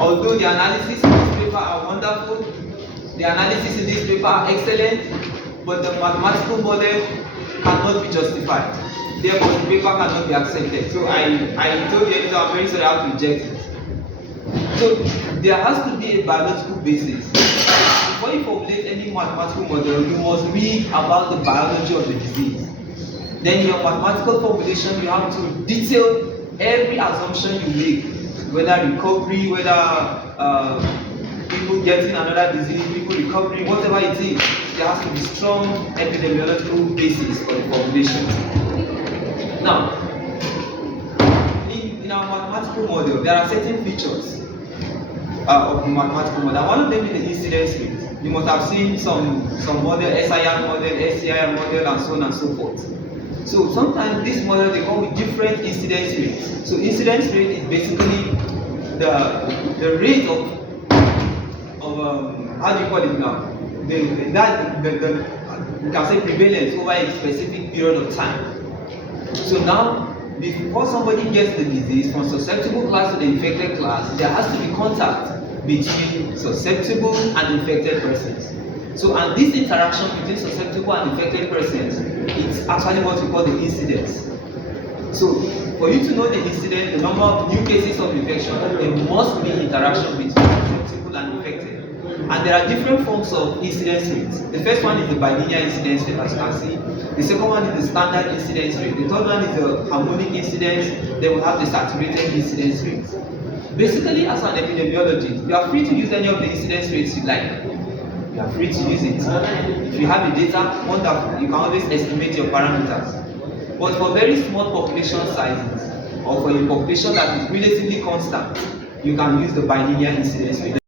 although the analysis in this paper are wonderful, the analysis in this paper are excellent, but the mathematical model cannot be justified. Therefore, the paper cannot be accepted. So I told the editor I'm very sorry I have to reject it. So there has to be a biological basis. Before you formulate any mathematical model, you must read about the biology of the disease. Then in your mathematical formulation, you have to detail every assumption you make, whether recovery, whether people getting another disease, people recovering, whatever it is. There has to be strong epidemiological basis for the formulation. Now, in our mathematical model, there are certain features of the mathematical model. One of them is the incidence rate. You must have seen some model, SIR model, SCIR model, and so on and so forth. So sometimes this model they come with different incidence rates. So incidence rate is basically the rate of how do you call it now? You can say prevalence over a specific period of time. So now, before somebody gets the disease from susceptible class to the infected class, there has to be contact between susceptible and infected persons. So, and this interaction between susceptible and infected persons, it's actually what we call the incidence. So, for you to know the incidence, the number of new cases of infection, there must be interaction between susceptible and infected. And there are different forms of incidence rates. The first one is the bilinear incidence rate, as you can see. The second one is the standard incidence rate. The third one is the harmonic incidence. Then we have the saturated incidence rate. Basically, as an epidemiologist, you are free to use any of the incidence rates you like. You are free to use it. If you have the data, wonderful. You can always estimate your parameters. But for very small population sizes, or for a population that is relatively constant, you can use the bilinear incidence rate.